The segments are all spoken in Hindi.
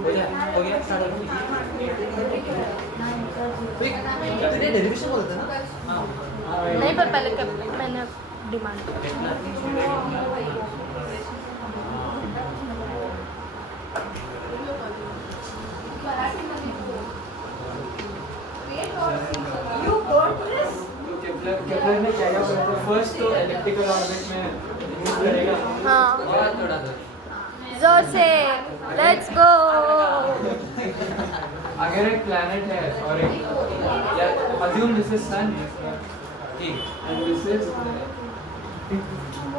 हो गया स्टार्ट हो गया डेरिवेशन बोलते हैं ना। हाँ नहीं, पर पहले कब मैंने डिमांड केपलर में क्या क्या करता है? फर्स्ट तो एलिप्टिकल ऑर्बिट में मूव करेगा। हाँ और थोड़ा सा जोर से लेट्स गो। अगर एक प्लैनेट है और एक अज्यूम दिस इज सन ठीक एंड दिस इज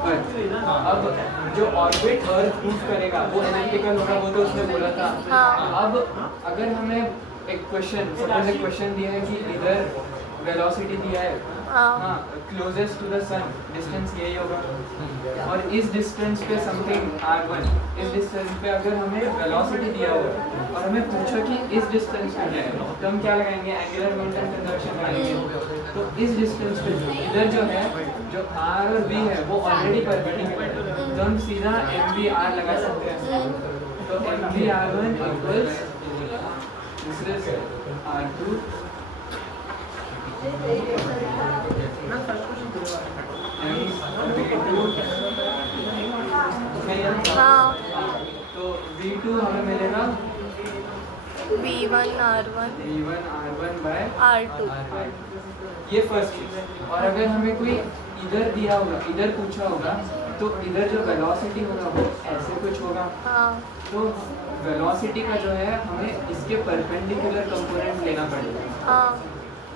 अर्थ। अब जो ऑर्बिट अर्थ मूव करेगा वो एलिप्टिकल होगा, वो तो उसने बोला था। हाँ। अब अगर हमें एक क्वेश्चन सपोज एक क्वेश्चन दिया है कि इधर वेलोसिटी दिया है, हाँ closest to the sun distance यही होगा, और इस डिस्टेंस पे समथिंग r1, इस डिस्टेंस पे अगर हमें वेलोसिटी दिया होगा और हमें पूछा कि इस डिस्टेंस पे है तो हम क्या लगाएंगे? एंगुलर मोमेंटम कंजर्वेशन लगाएंगे। तो इस डिस्टेंस पे इधर जो है जो r और v है वो ऑलरेडी परपेंडिकुलर है, तो हम सीधा mv r लगा सकते हैं। तो mv r1 equals this is r2 हाँ तो v2 हमें मिलेगा V1 R1 v1 r1 bye R2। ये फर्स्ट चीज। और अगर हमें कोई इधर दिया होगा, इधर पूछा होगा, तो इधर जो वेलोसिटी होगा वो ऐसे कुछ होगा। हाँ तो वेलोसिटी का जो है हमें इसके परपेंडिकुलर कंपोनेंट लेना पड़ेगा। हाँ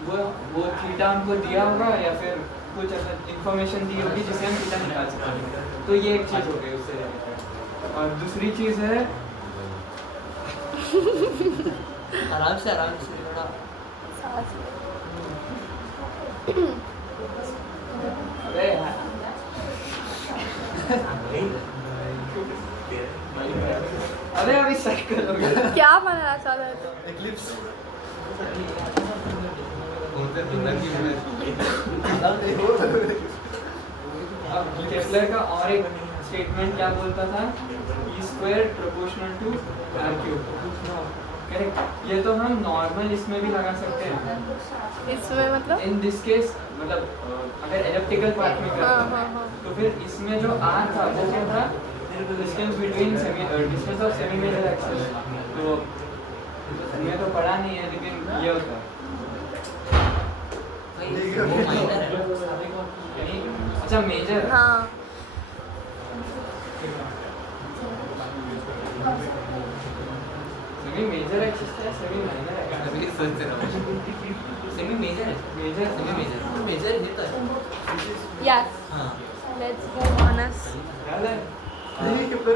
वो थीटा हमको दिया होगा या फिर कुछ ऐसा इंफॉर्मेशन दी होगी जिसे हम थीटा निकाल सकते हैं। तो ये एक चीज़ हो गई उससे। और दूसरी चीज़ है आराम से थोड़ा सांस अरे यार, अरे अभी साइकिल हो गया। क्या बनाना चाह रहे थे? एक्लिप्स अब केपलर का और एक स्टेटमेंट क्या बोलता था? E square proportional to r cube. Correct. ये तो हम नॉर्मल इसमें भी लगा सकते हैं। इसमें मतलब इन दिस केस मतलब अगर एलिप्टिकल पार्ट में करते हाँ हैं हाँ हाँ तो फिर इसमें जो r था वो क्या था? Distance between distance of semi major axis. तो ये तो पढ़ा नहीं है लेकिन ये होता है। वो माइनर है। यानी अच्छा मेजर हाँ सेमी मेजर एक्सिस है, सेमी माइनर एक्सिस। अभी सोच रहा हूँ सेमी मेजर है। मेजर सेमी मेजर मेजर ही तो है। यस हाँ लेट्स मूव ऑन अस। याद है? नहीं कि पर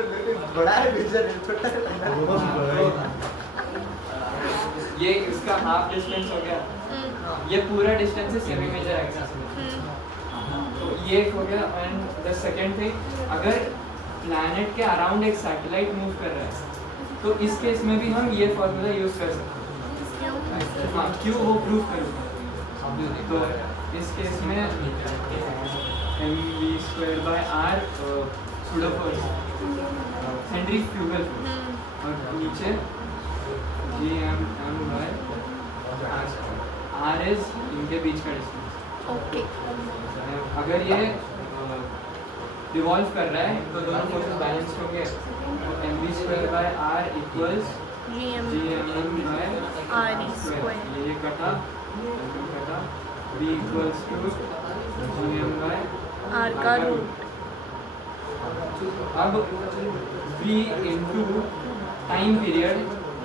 बड़ा है मेजर है, छोटा है। ये इसका हाफ डिस्टेंस हो गया। ये पूरा डिस्टेंस है सेमी मेजर एक्सिस में। तो ये एक हो गया। एंड द सेकंड थिंग, अगर प्लैनेट के अराउंड एक सैटेलाइट मूव कर रहा है तो इस केस में भी हम ये फॉर्मूला यूज कर सकते हैं। हाँ क्यों वो प्रूव करूँ तो इस केस में mv square by r pseudo force centrifugal force और नीचे gm बाय r इज इनके बीच का डिस्टेंस। ओके अगर ये रिवॉल्व कर रहा है तो दोनों फोर्सेस बैलेंस होंगे। तो mv square by r equals GM gm by RE square. ये कटा v equals to gm by R का रूट। अब v into time period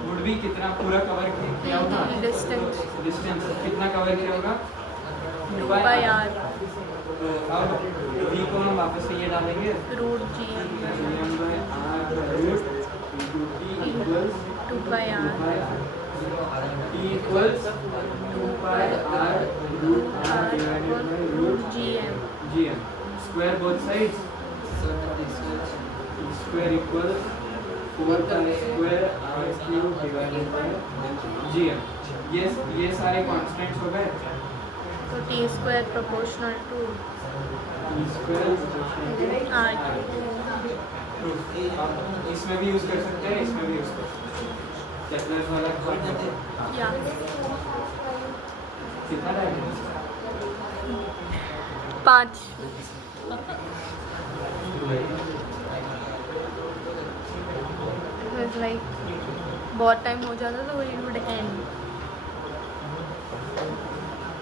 would भी कितना पूरा कवर किया होगा? डिस्टेंस डिस्टेंस कितना कवर किया होगा? 2 by R तो अब v को हम वापस से ये डालेंगे root GM gm by r root into t equals 2 by R t equals 2 pi r root r divided by root GM gm square both sides square equals 4 pi square r cube divided by gm। ये सारे कांस्टेंट्स हो गए। तो T square proportional to t square R इसमें भी यूज कर सकते हैं, इसमें भी यूज कर सकते हैं। केपलर वाला कॉन्सेप्ट या कितना टाइम है 5 लाइक बहुत टाइम हो जाता तो इट वुड एंड.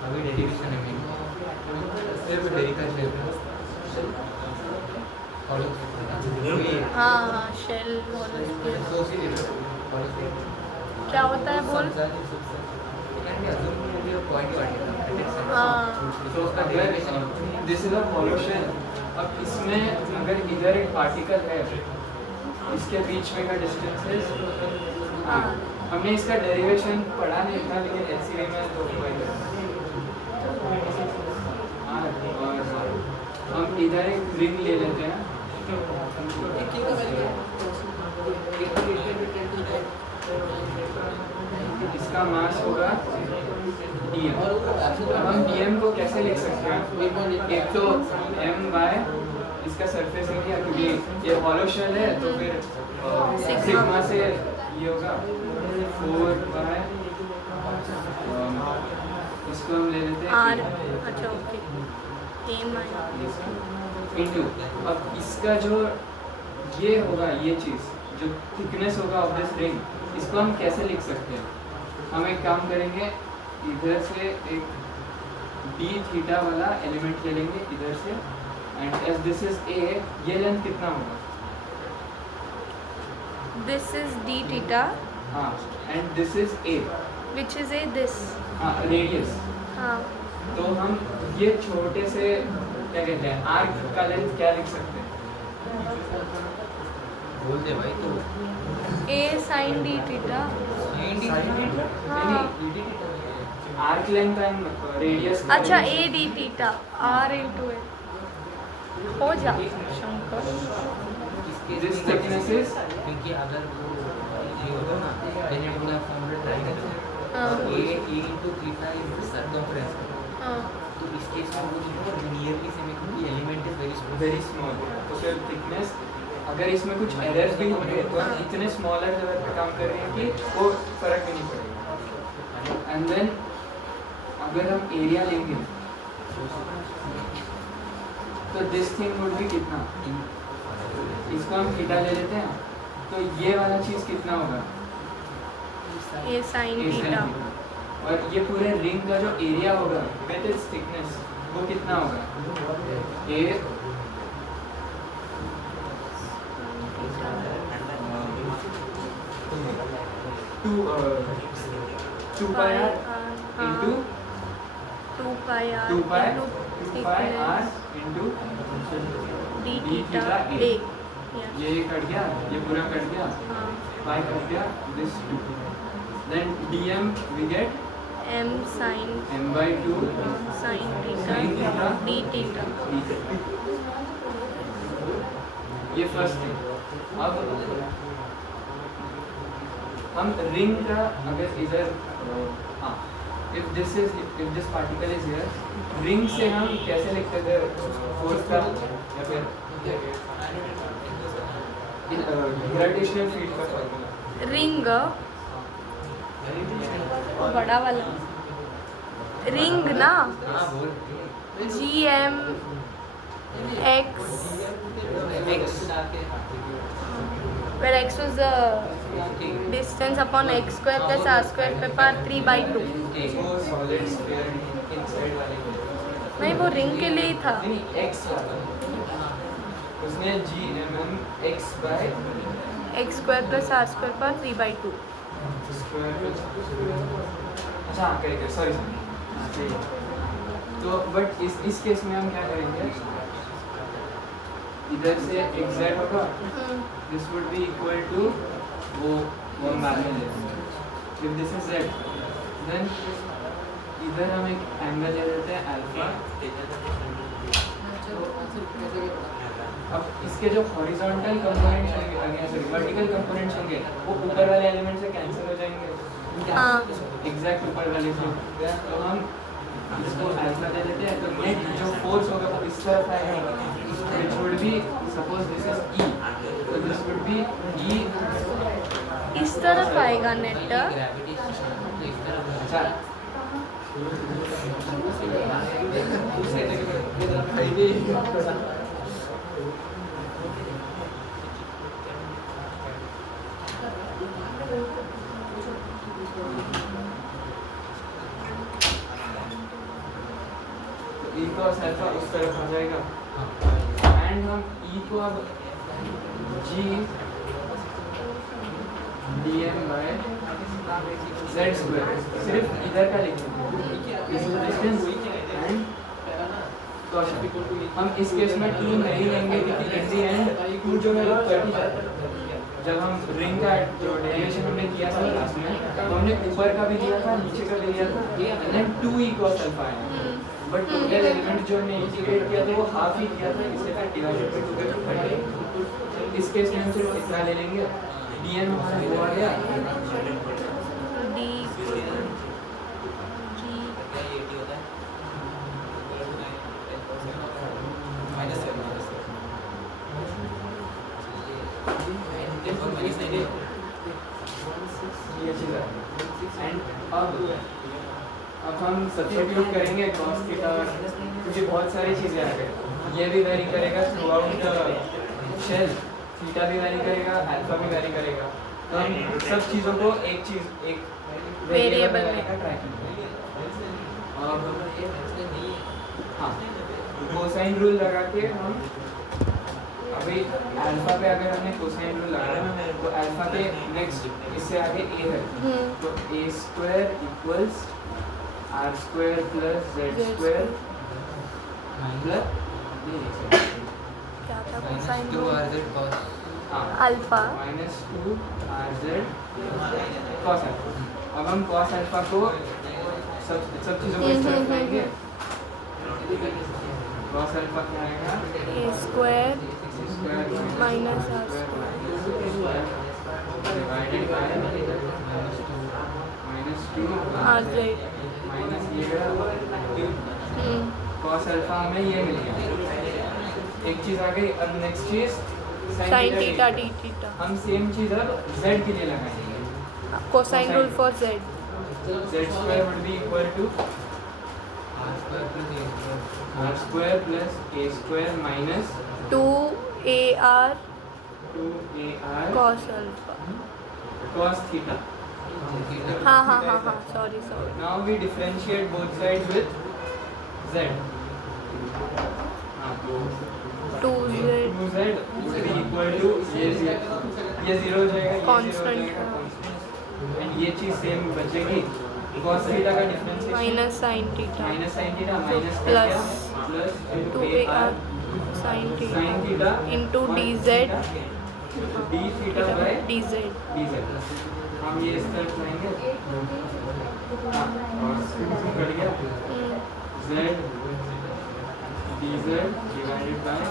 अभी डेरिवेशन है मेन सिर्फ डेरी का शेप है और हाँ हाँ शेल क्या होता है बोल. हाँ this is a hollow shell. अब इसमें अगर इधर एक पार्टिकल है इसके बीच में का डिस्टेंस है. हमने इसका डेरिवेशन पढ़ा नहीं था लेकिन एचसीवी में तो वही है. और हम इधर एक रिंग ले लेते हैं. इसका मास होगा dm. अब हम dm को कैसे लिख सकते हैं. एक तो m बाय इसका सरफेस एरिया क्योंकि ये हॉलो शेल है तो फिर सिग्मा से ये होगा 4 बाय इसको हम ले लेते हैं आर. अच्छा ओके इंटू. अब इसका जो ये होगा ये चीज़ जो थिकनेस होगा ऑफ दिस रिंग इसको हम कैसे लिख सकते हैं. हम एक काम करेंगे इधर से एक d थीटा वाला एलिमेंट ले लेंगे इधर से and as this is a ये लेंथ कितना होगा. दिस इज d थीटा हाँ and this is a. Which is a this. हाँ रेडियस. हाँ तो हम ये छोटे से क्या कहते हैं आर्क का लेंथ क्या लिख सकते हैं. बोल दे भाई तो a sin d थीटा. हाँ आर्क लेंथ एंड रेडियस. अच्छा a d theta r into a हो जा शंकर. दिस थिकनेस इज क्योंकि अगर वो ये होगा ना then it would have formed a triangle. हाँ a into theta is the circumference. हाँ तो इस केस में वो जो नियरली सेमी क्योंकि element is very very small. तो फिर थिकनेस अगर इसमें कुछ एरर्स भी होंगे तो हम इतने स्मॉलर लेवल पे काम कर रहे हैं कि वो फर्क भी नहीं पड़ेगा. एंड देन अगर हम एरिया लेंगे तो दिस थिंग वुड बी कितना. इसको हम थीटा ले लेते हैं तो ये वाला चीज़ कितना होगा a sin A sin theta. theta. और ये पूरे रिंग का जो एरिया होगा विद इट्स थिकनेस वो कितना होगा a 2 pi r into 2 pi r 2 pi into 2 pi r into d d theta theta a. a. Yeah. ये कट गया ये पूरा कट गया हाँ pi कट गया this 2. then dm we get m sin m by 2 sin sin theta theta d theta. ये फर्स्ट थिंग. अब हम रिंग का अगर इधर हाँ if this particle is here ring से हम कैसे लिखते थे फोर्स का या फिर ग्रेविटेशनल फील्ड का फॉर्मूला. रिंग बड़ा वाला रिंग ना हाँ बोल gm x where x was the distance upon x square plus r square पे पार 3/2. सॉलिड स्फीयर इनसाइड वाले नहीं वो रिंग के लिए ही था. नहीं x वाला उसमें gmm x by x square plus r square पार 3/2. स्क्वायर. अच्छा हाँ करेक्ट सॉरी तो बट इस केस में हम क्या करेंगे इधर से x z होगा this would be equal to वो मैग्नेट लेंगे. If this is z then इधर हम एक एंगल ले लेते हैं अल्फा. अब इसके जो हॉरिजॉन्टल कंपोनेंट्स होंगे सॉरी वर्टिकल कंपोनेंट्स होंगे वो ऊपर वाले एलिमेंट से कैंसिल हो जाएंगे. हाँ एग्जैक्ट ऊपर वाले से. तो हम इसको अल्फा दे देते हैं तो नेट जो फोर्स होगा वो इस तरफ आएगा which would be suppose this is E so this would be E इस तरफ आएगा नेट। ग्रेविटेशन तो इस तरफ अच्छा ई cos अल्फा उस तरफ आ जाएगा एंड हम ई को अब जी dm by z square सिर्फ इधर का लिखेंगे इस डिस्टेंस एंड cos हम इस केस में 2 नहीं लेंगे क्योंकि इन दी एंड 2 जो है वो कट ही जाता है। जब हम रिंग का जो डेरिवेशन हमने किया था क्लास में तो हमने ऊपर का भी लिया था नीचे का भी लिया था and then 2 e cos alpha है बट टोटल एलिमेंट जो हमने इंटीग्रेट किया था वो हाफ ही किया था इसलिए फिर डिवाइडेड बाय 2 करके 30 इस केस में हम सिर्फ इतना ले लेंगे dn हमारा वो आ गया डी ये चीज़ है एंड अब हम सब्स्टिट्यूट करेंगे cos थीटा क्योंकि बहुत सारी चीज़ें आ गई ये भी वेरी करेगा थ्रू आउट शेल थीटा भी वेरी करेगा अल्फा भी वेरी करेगा तो हम सब चीज़ों को एक वेरिएबल में ट्राई करेंगे अब हाँ कोसाइन रूल लगा के हम अभी अल्फा पे अगर हमने कोसाइन रूल लगाया तो अल्फा पे नेक्स्ट इससे आगे ए है तो a square equals r square plus z square plus क्या था cosine 2 rule RZ cos alpha minus 2 r z cos alpha. अब हम कॉस अल्फा को सब चीज़ों को इस तरफ लाएंगे कॉस अल्फा क्या आएगा a square minus are square divided by -2 r z minus ये cos अल्फा हमें ये मिल गया एक चीज़ आ गई। अब नेक्स्ट चीज़ साइन थीटा डी थीटा हम सेम चीज़ अब z के लिए लगाएंगे cosine rule for z z square would be equal to r square plus a square minus 2ar 2ar cos alpha cos theta. हाँ sorry Now we differentiate both sides with z. हाँ 2z 2z would be equal to ये 0 हो जाएगा ये Constant. 0 हो जाएगा एंड ये चीज़ सेम बचेगी cos थीटा का differentiation minus sine theta minus sine theta minus Plus plus 2ar sine sine theta theta into dz d theta by dz dz। हम ये इस तरफ लाएंगे हाँ, और कट गया z dz divided by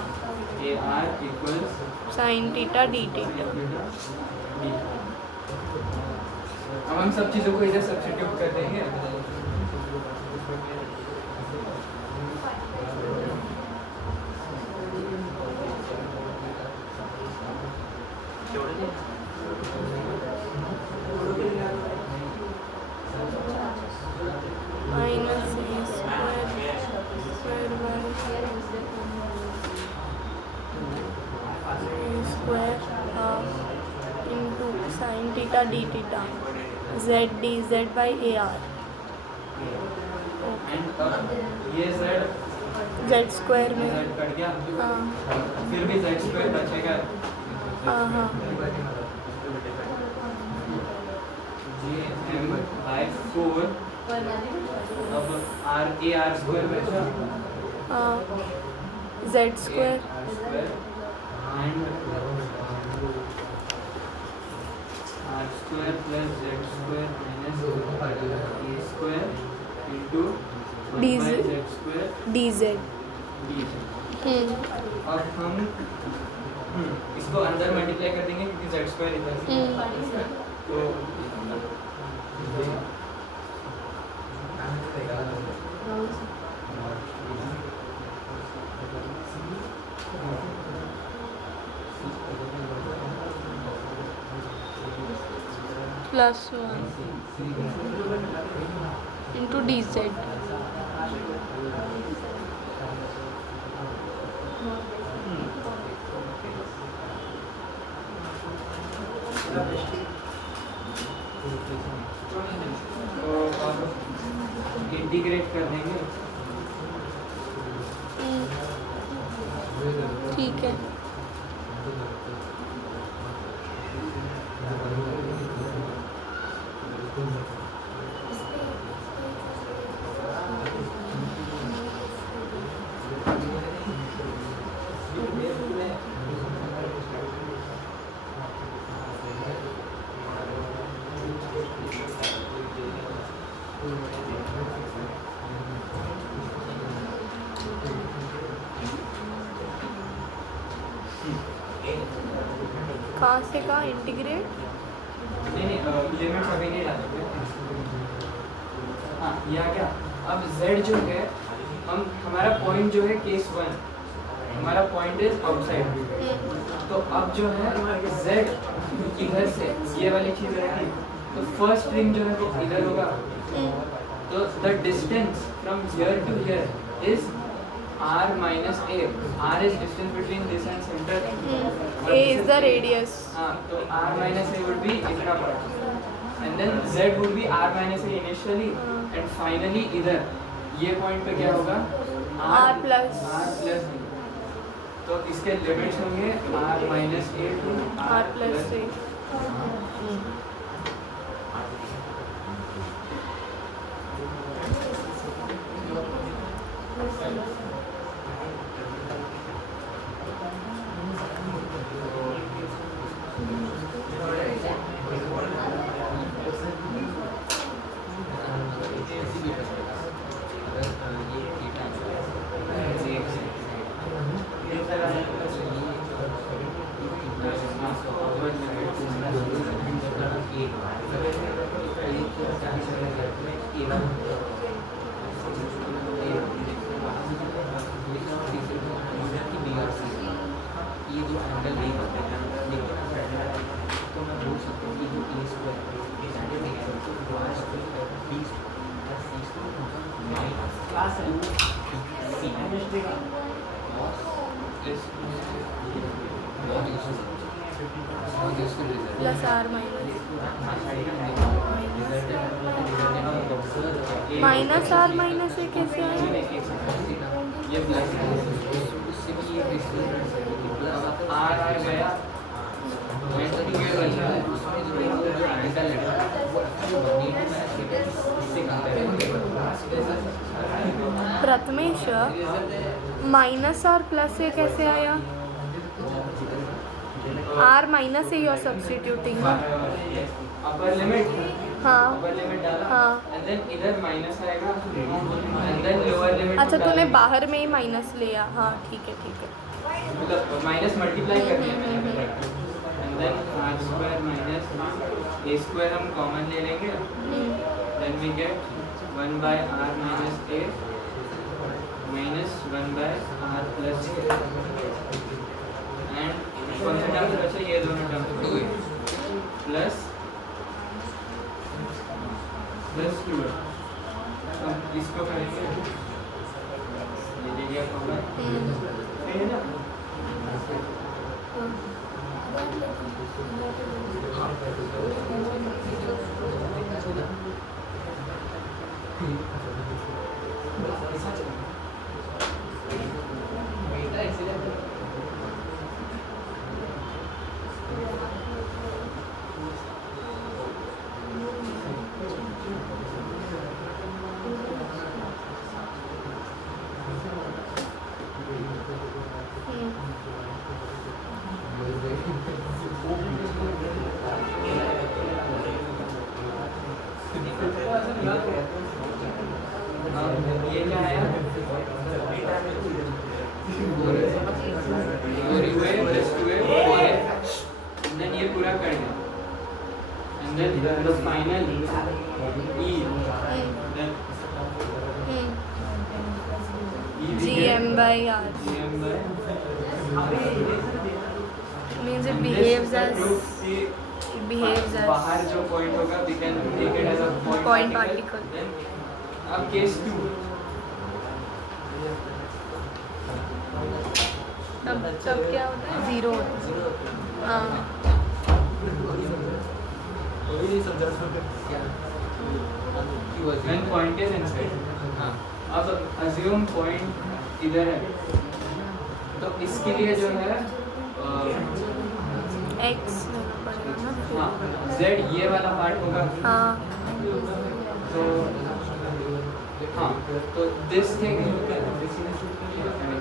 ar equals sign theta d theta अब हम सब चीज़ों को इधर सब्स्टिट्यूट कर देंगे minus A square square by square half into sine theta d theta Z D Z by A R and अब ये z जेड स्क्वायर में z कट गया हाँ फिर भी z स्क्वायर बचेगा हाँ ये m बाय 4 अब r स्क्वायर बचा हाँ Z square and r square plus z square minus a square into dz z square D Z dz। अब हम इसको अंदर मल्टीप्लाई कर देंगे क्योंकि z स्क्वायर इधर से तो प्लस 1 इंटू dz. तो अब इंटीग्रेट कर देंगे. ठीक है. कहाँ से कहाँ इंटीग्रेट? नहीं लिमिट्स अभी नहीं डालेंगे. हाँ ये आ गया. अब z जो है हमारा पॉइंट जो है केस 1 हमारा पॉइंट इज आउटसाइड. तो अब जो है z इधर से ये वाली चीज़ रहेगी. तो फर्स्ट स्ट्रिंग जो है वो इधर होगा. तो the distance from here to here is r minus a. r is distance between this and center. A is the radius. हाँ तो r minus a would be इतना part. And then z would be r minus a initially. And finally इधर ये पॉइंट पे क्या होगा? r plus b. तो इसके लिमिट्स होंगे r minus a to r plus a. ये जो एंगल नहीं होते हैं तो मैं बोल सकता हूँ कि जो ए स्क्वायर क्लास है plus r minus r minus a कैसे आया? ये प्लस r आ गया. Prathamesh minus r plus a कैसे आया? r minus a you are substituting. Upper limit. हाँ अपर लिमिट डाला. हाँ. एंड देन इधर माइनस आएगा. And then lower limit. अच्छा तूने बाहर में ही माइनस लिया. हाँ ठीक है मतलब माइनस मल्टीप्लाई कर दिया मैंने. And then r square minus a square हम कॉमन ले लेंगे. Then we get 1 by r minus a minus 1 by r plus a. And कौन सा टर्म बचा? ये दोनों टर्म हो गए. प्लस 2. अब इसको करेंगे. ये ले लिया कॉमन. सही है ना? ये क्या आया? देन ये पूरा कर दिया. And then the final e. Then gm by r gm by means it behaves as it behaves as बाहर जो point होगा we can take it as a point particle. Then अब case 2 तब क्या होता है? ज़ीरो होता है. हाँ. when point is inside. हाँ. अब assume point इधर है तो इसके लिए जो है x लेना पड़ेगा ना. हाँ z ये वाला पार्ट होगा. हाँ. तो हाँ तो दिस थिंग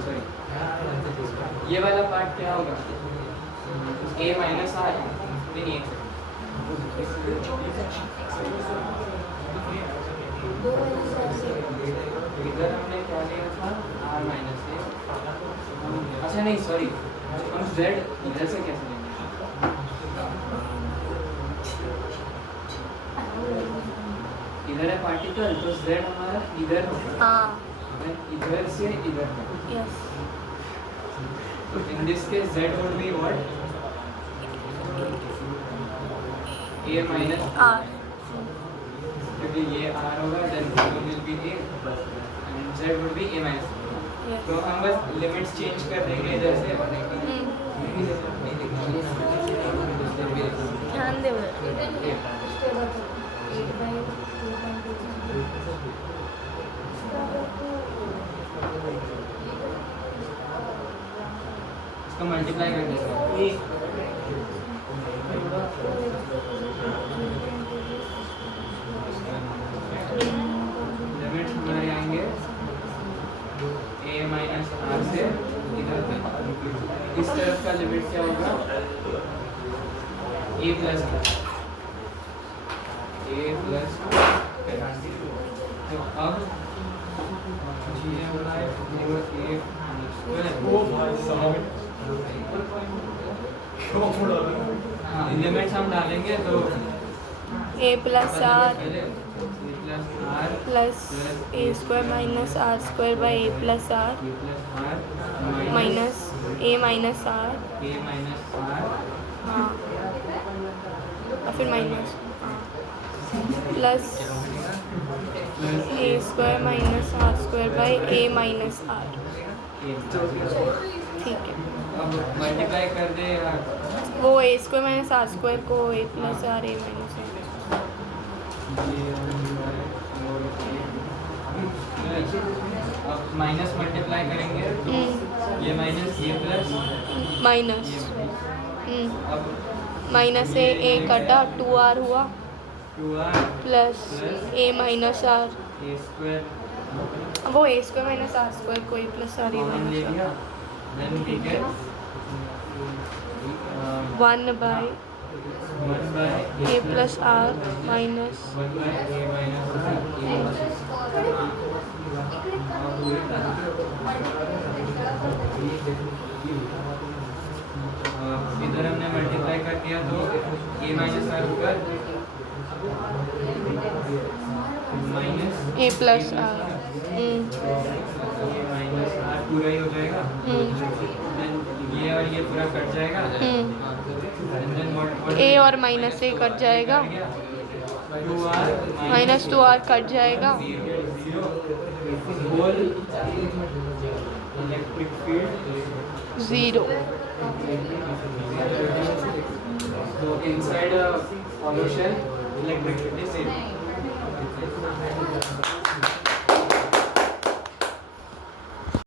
सॉरी ये वाला पार्ट क्या होगा? a minus R. नहीं इधर हमने क्या लिया था? r minus a. अच्छा नहीं सॉरी हम z इधर से कैसे लेंगे? इधर है पार्टिकल तो z हमारा इधर होगा. हाँ. इधर से इधर है. Yes. तो in this case z would be what? a minus R. क्योंकि ये r होगा then it will be a and z would be a minus. Yes. तो हम बस लिमिट्स चेंज कर देंगे इधर से. ध्यान दे. इसको मल्टीप्लाई कर देंगे. लिमिट्स हमारे आएंगे a माइनस आर से इधर तक. इस तरफ का लिमिट क्या होगा? a प्लस तो अब जी वाला है हाँ लिमिट्स हम डालेंगे तो a plus R R plus a square minus are square by a plus are minus a minus R. हाँ. और फिर minus plus a square minus are square by a minus R. ठीक है. अब मल्टीप्लाई कर दे यार. वो a square minus are square को a plus are a minus R. अब माइनस मल्टीप्लाई करेंगे ये माइनस ये प्लस माइनस अब माइनस से a कटा 2r हुआ 2r plus a minus r. a square वो a square minus are square को a plus are a common ले माइनस लिया. देन ठीक है 1 by a plus are minus 1 by a minus इधर हमने मल्टीप्लाई कर दिया तो a माइनस आर ऊपर minus a plus are. Minus r पूरा ही हो जाएगा. Then ये और ये पूरा कट जाएगा. And then what a और माइनस a कट जाएगा. 2r माइनस 2r कट जाएगा. whole electric field 0. so inside a hollow shell electric field is 0.